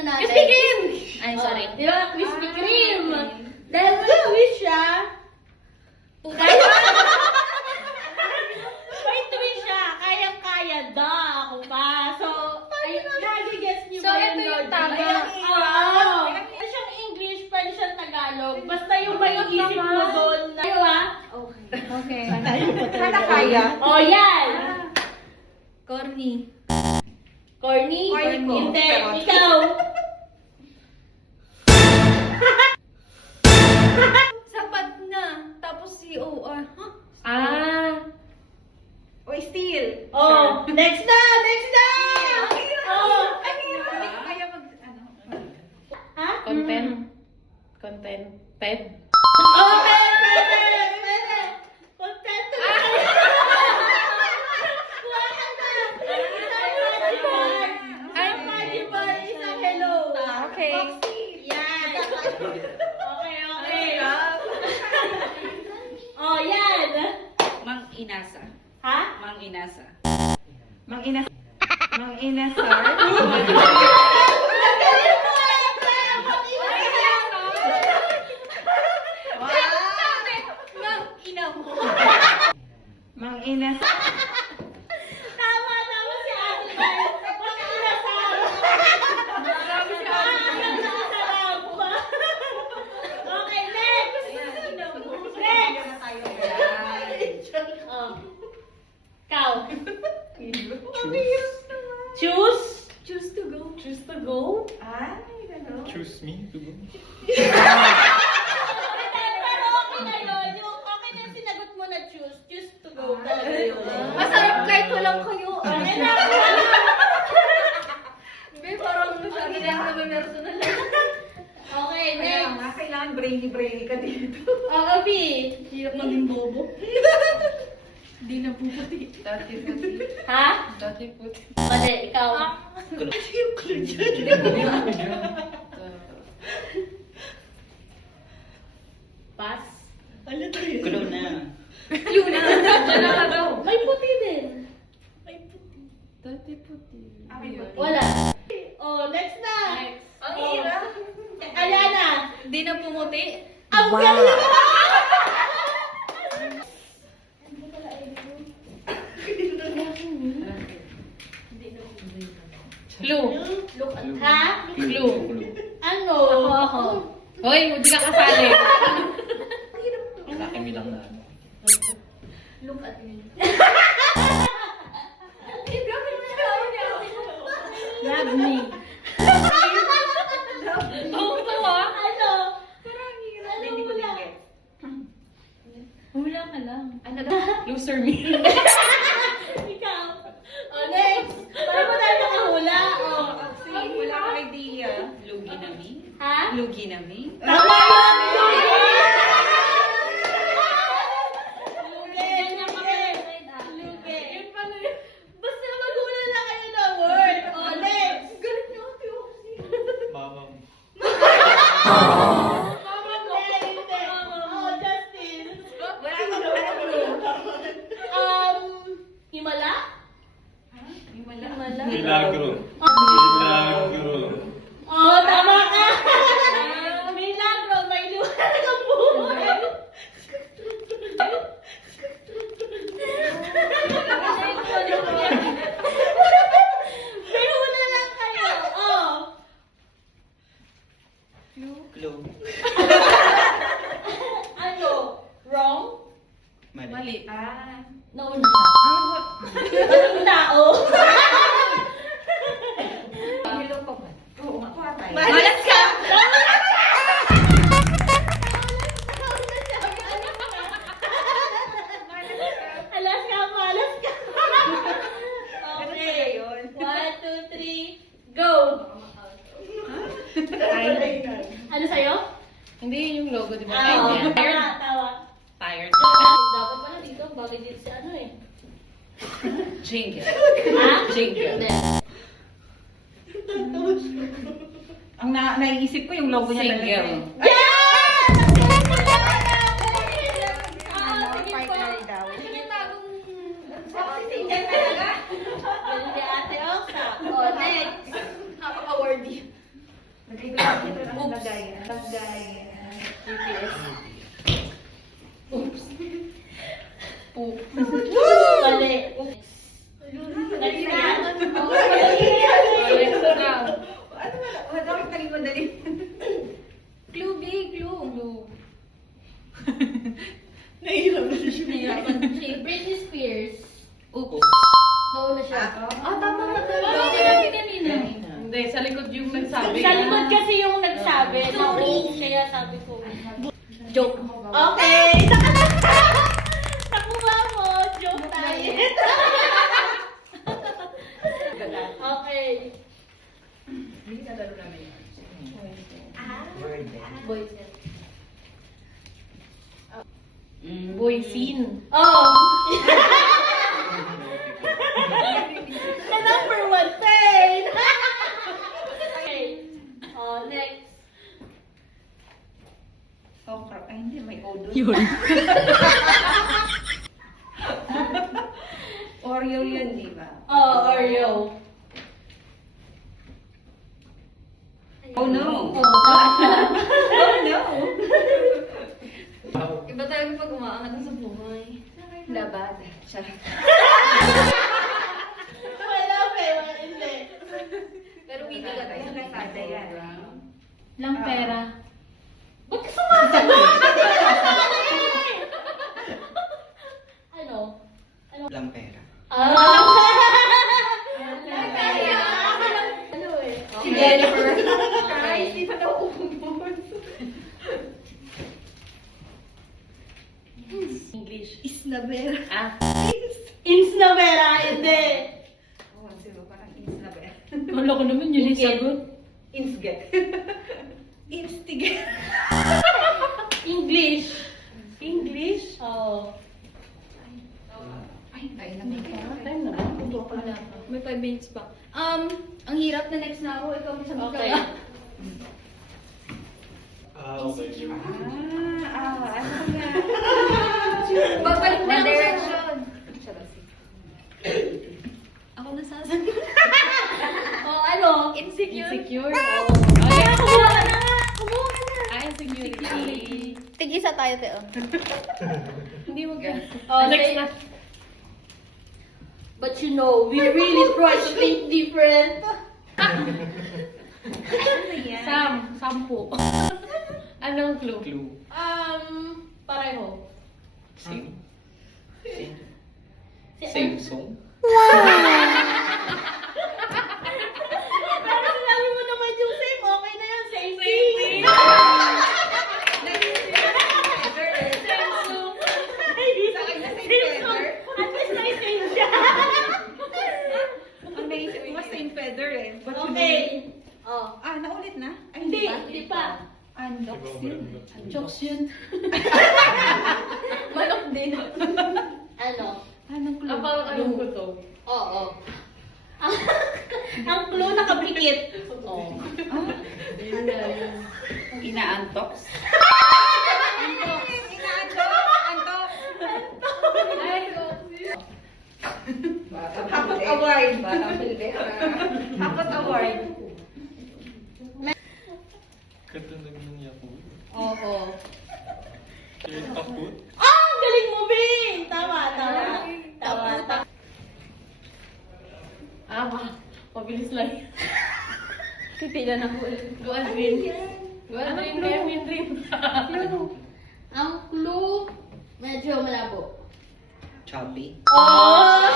ano natin? Krispy Kreme! Ay, sorry. Di ba? Krispy Kreme! Dahil may twist siya. May twist siya. Kayang-kaya daw ako pa. So, nag-guess niyo So, ba ito yung tama. Oo. Pwede siyang English, pwede siyang Tagalog. Basta yung may isip mo doon. Di ba? Okay. Sana kaya. Oh, yan! Corny. Corny? Corny ko. Hindi. Pero- Ikaw. Sapat na. Tapos COR. Huh? Ah. O, still. Oh, next na! Next na! Oh. Kaya mag, ano. Ha? Content. Contented. Okay, pwede! Pwede! Contento na kayo! Kuha ka na! Isang magic bar, isang hello. Okay. Yan. Okay, okay. Oh, yan. Mang Inasa. Ha? Mang Inasa. Mang Inasa. Mang Inasa. Mang Inasa. Tama, tama si Ate Mel. Wag ka inasal. Okay, next. Next. Oh. Ikaw. Choose. Choose to go. Choose to go? Ay, gano'n. Choose me to go. Pero okay na yun. Okay na yung sinagot mo na choose. Choose to go talaga yun. Masarap kahit walang kayo. Okay na. Hindi, parang masyado na naman personal. Okay, Kaya next. nga, kailangan brainy ka dito. Oh, Obi. Hirap maging bobo. Hindi na puputi. Dati puti. Ha? Dati puti. Mali, ikaw. Pass. Clue na. Clue na. Wala ka daw. May puti din. Dati puti. Wala. Oh, next na. Ang Oh. hirap. Ayana. Hindi na pumuti. Ang galing! Clue. Ha? Clue. Ano? Ako. Hoy, hindi ka kasali. Laki mi lang na ano. Look at me. Love me. Oo, tawa. Ano? Parang hirap. Ano Hindi ko wala? din Hula ka lang. Ano daw? Loser me. Ikaw. Oh, next. Para mo tayo nakahula. Oh. Sige, wala akong idea. Lugi na mi? Ha? Lugi na mi? Tama yun! Lugi! Lugi. Yun pala yun. Basta maghula lang kayo ng word. Oh, next. Galit niyo ate Oxy. Mama. Hindi. Oh, Justin. Wala akong clue. Himala? Wala. Milagro. Milagro. Oh, tama ka! Milagro, may liwanag ang buhay. May hula lang kayo. Oh. Clue. Ano? Wrong? Mali. Nauna siya. Anong tao? Hello ko ba? Oo, makuha tayo. Malas ka! Alas ka, malas ka. Okay. Yun. 1, 2, 3, go! Ano sa'yo? Hindi yun yung logo, di ba? Oo. Tired. Tawa. Tired. Dapat pala dito, bagay dito sa ano eh. Jingle. Ha? Jingle. Hindi. Ang naiisip ko yung logo niya talaga. Single. Yes! Partner daw. Sige, bagong... Single talaga. Galing ni Ate Oxa. Oh, next. Napaka-awardy. Lagayan. Lagayan. BTS. Oops. Poop. Mali. Next na yan. Next na. Ano ba? Bakit naging madali? Clue, B, clue. Nahihirapan siya. Britney Spears. Oops. Nauna siya. Tama na tayo. Bakit natin kanina? Hindi, sa likod yung nagsabi. Sa likod kasi yung nagsabi. Sorry. Kaya sabi ko. Joke. Okay. Nakuha mo. Joke tayo. Okay. Hindi na lalo namin yan. Word eh. Boys. Boy scene. Oh! The number one pain! Okay. Oh, next. Oh, crap. Ay, hindi. May O doon. Yun. Oreo yun, di ba? Oh, Oreo. Oh, no. Oh, Oh, no. Iba talaga pag umaangat sa buhay. Labad. Charot. wala pa. Hindi. Pero wiki ka tayo. Kada yan. Lang pera. Ba't ka sumasagot? Ano? Lampera. Ano eh? Si Jennifer. Ay, hindi pa nauubos. English. Isnabel. Ah. Insnavera, hindi. Oh, diba? Parang Isnabel. Wala ko naman yun yung sagot. Insget. Instigate. English. English? Oh. Ay, tayo naman. Time na ba? Wala pa. May 5 minutes pa. Ang hirap na next na ako. Ikaw masagot Okay. ka. Okay. Ano nga? Babalik na One Direction. Ako nasasagot. Oh, ano? Insecure. Insecure? Oh. Okay. Kumuha ka na! Kumuha ka na! Ah, insecurity. Tig-isa tayo, Teo. Hindi mo gan. Oh, Next say- na. But you know, we really try to think different. Sampu. Anong clue? Clue. Pareho. Same. Si Same song. Pero sinabi mo naman yung same, okay na yun. Same thing. Sa akin na same feather. At least na-same siya. Ang naisip ko, same feather eh. But you Okay. know- Oh. Naulit na? Ay, Hindi, ba? hindi pa. Unlocks yun. Jokes yun. Manok din. Ano? Anong clue? Anong ko to? Oo. Ang clue nakapikit. Oo. Inaantoks? Hakot award. Hakot award. Katunog ng Yakult. Oo. Takot. Ang galing mo, Bing! Tama. Mabilis lang. Pipila na ko ulit. Go Aldrin. Go Aldrin, Kevin, Dream. Ang clue, medyo malabo. Choppy. Oh!